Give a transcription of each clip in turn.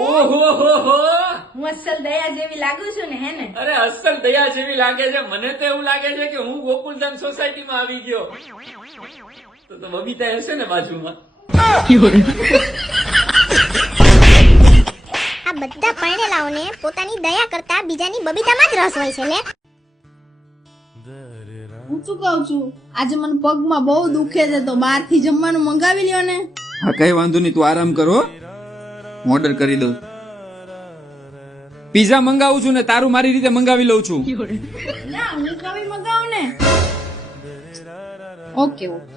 ઓહો હો હું અસલ દયા જેવી લાગુ છું ને, હે ને? અરે અસલ દયા જેવી લાગે છે. મને તો એવું લાગે છે કે હું ગોકુલધામ સોસાયટીમાં આવી ગયો. તો બબીતા હશે ને બાજુમાં. આ બધા પરણેલાઓને પોતાની દયા કરતા બીજાની બબીતામાં જ રસ હોય છે લે. હું શું કહું છું, આજે મને પગમાં બહુ દુખે છે, તો બહારથી જમવાનું મંગાવી લ્યો ને. હા કઈ વાંધો નહીં, તું આરામ કરો, હું ઓર્ડર કરી દઉં. પિઝા મંગાવું છું ને તારું મારી રીતે મંગાવી લઉં છું. ના, હું કવી મંગાવું ને. Okay okay.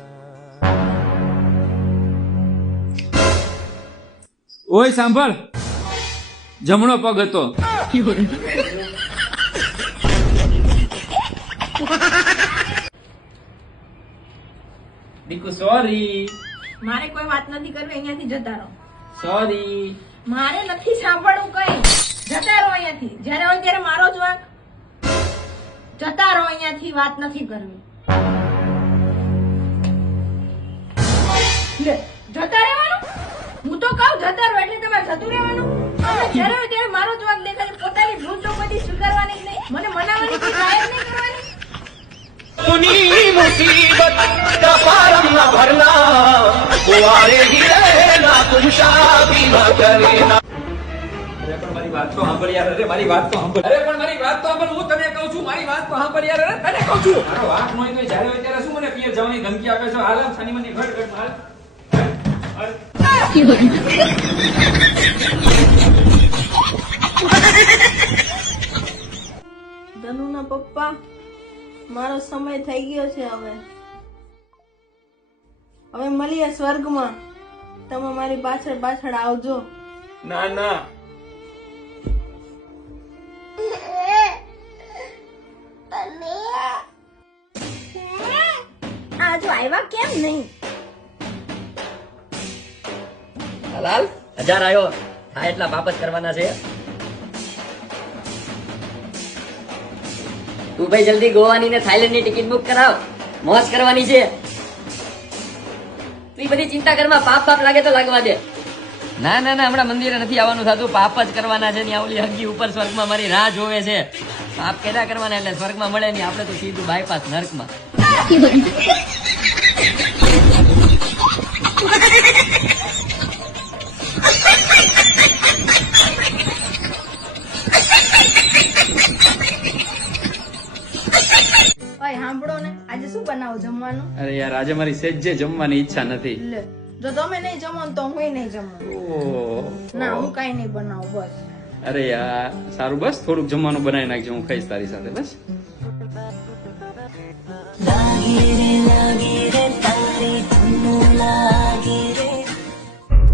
ઓય સાંભળ, જમણો પગ હતો. દીકુ સોરી મારે કોઈ વાત નથી કરવી, અહીંયાથી જતા રહો. સોરી. મારે નથી સાંભળવું કઈ. જતા રહો અહીંયાથી. જ્યારે હોય ત્યારે મારો જ વાંક. જતા રહો અહીંયાથી, વાત નથી કરવી. લે, જતા રહેવાનું? હું તો કહું જતા રહો એટલે તમારે જતું રહેવાનું. અને જ્યારે હોય ત્યારે મારો જ વાંક દેખાય. પોતાની ભૂલ તો બધી સ્વીકારવાની જ નહીં, મને મનાવવાની કોઈ કાયમ નહીં કરવાની. मुसीबत का फारम न भरना कुआरे ही रहना तुम शादी न करना. અરે પણ મારી વાત તો સાંભળ યાર. અરે મારી વાત તો સાંભળ. અરે પણ મારી વાત તો સાંભળ. હું તને કહું છું, મારી વાત તો સાંભળ યાર. અરે તને કહું છું. મારો વાંક ન હોય તો જ્યારે હોય ત્યારે શું મને પિયર જવાની ધમકી આપે છો? હાલ સાની મને ઘટ ઘટ માર. ધનુના પપ્પા, મારો સમય થઈ ગયો છે. હવે મળીએ સ્વર્ગમાં. તમે મારી પાછળ પાછળ આવજો. ના ના. આ જો આવ્યા કેમ નહીં? લાલ 1000 આવ્યો. હા એટલા વાપસ કરવાના છે. તું ભાઈ જલ્દી ગોવાની ને થાઈલેન્ડ ની ટિકિટ બુક કરાવ. મોજ કરવાની છે. તું બધી ચિંતા કરમાં, પાપ પાપ લાગે તો લાગવા દે. ના ના ના, હમણાં મંદિરે નથી આવવાનું થતું. પાપ જ કરવાના છે. ત્યાં ઓલી હગી ઉપર સ્વર્ગમાં મારી રાહ જોવે છે. પાપ કેદા કરવાના એટલે સ્વર્ગમાં મળે નહીં. આપણે તો સીધું બાયપાસ નર્કમાં. ઓય સાંભળો ને, આજે શું બનાવો જમવાનું? અરે યાર આજે મારી સહેજે જમવાની ઈચ્છા નથી. લે, જો તમે નહીં જમો ને તો હું નહીં જમું. ઓહ. ના, હું કઈ નહીં બનાવું બસ. અરે યાર સારું, બસ થોડુંક જમવાનું બનાવી નાખજો, હું ખાઈશ તારી સાથે. બસ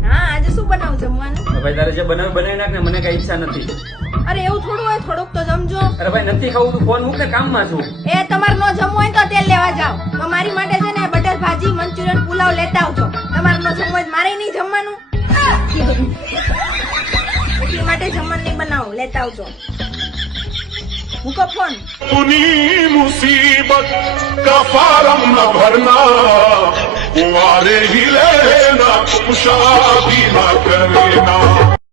હા, આજે શું બનાવું જમવાનું? ભાઈ તારે જે બનાવી નાખ ને, મને કઈ ઈચ્છા નથી. અરે એવું થોડું હોય, થોડુંક તો જમજો. અરે ભાઈ નથી ખાવું, તું ફોન મૂક ને, કામમાં છું. એ તમારે ન જમવું હોય તો તેલ લેવા જાઓ. તો મારી માટે છે ને બટર ભાજી, મંચુરિયન, પુલાવ લેતા આવજો. તમારે ન જમવું હોય તો મારે નહીં જમવાનું. એટલી માટે જમવાનું નહીં બનાવું, લેતા આવજો. મૂકો ફોન. अपनी मुसीबत का फारम न भरना कुआरे ही रहना तुम शादी न करना.